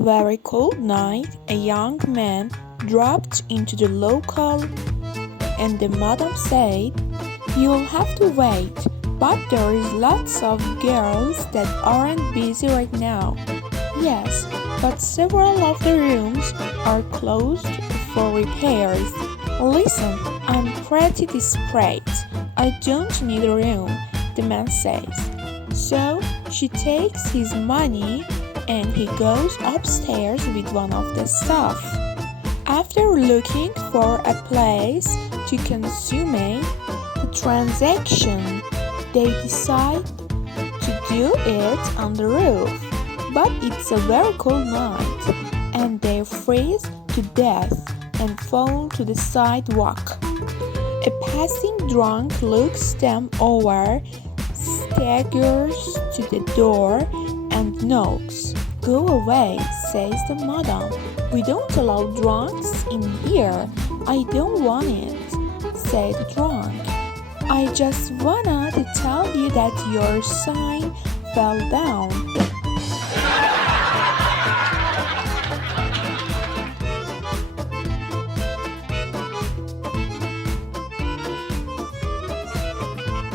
very cold night, a young man dropped into the local, and the madam said, "You'll have to wait, but there is lots of girls that aren't busy right now." "Yes, but several of the rooms are closed for repairs." "Listen, I'm pretty desperate. I don't need a room," the man says. So she takes his money and he goes upstairs with one of the staff. After looking for a place to consummate the transaction, they decide to do it on the roof. But it's a very cold night, and they freeze to death and fall to the sidewalk. A passing drunk looks them over, staggers to the door, and knocks. "Go away," says the madam. "We don't allow drunks in here." "I don't want it," said the drunk. "I just wanna to tell you that your sign fell down,"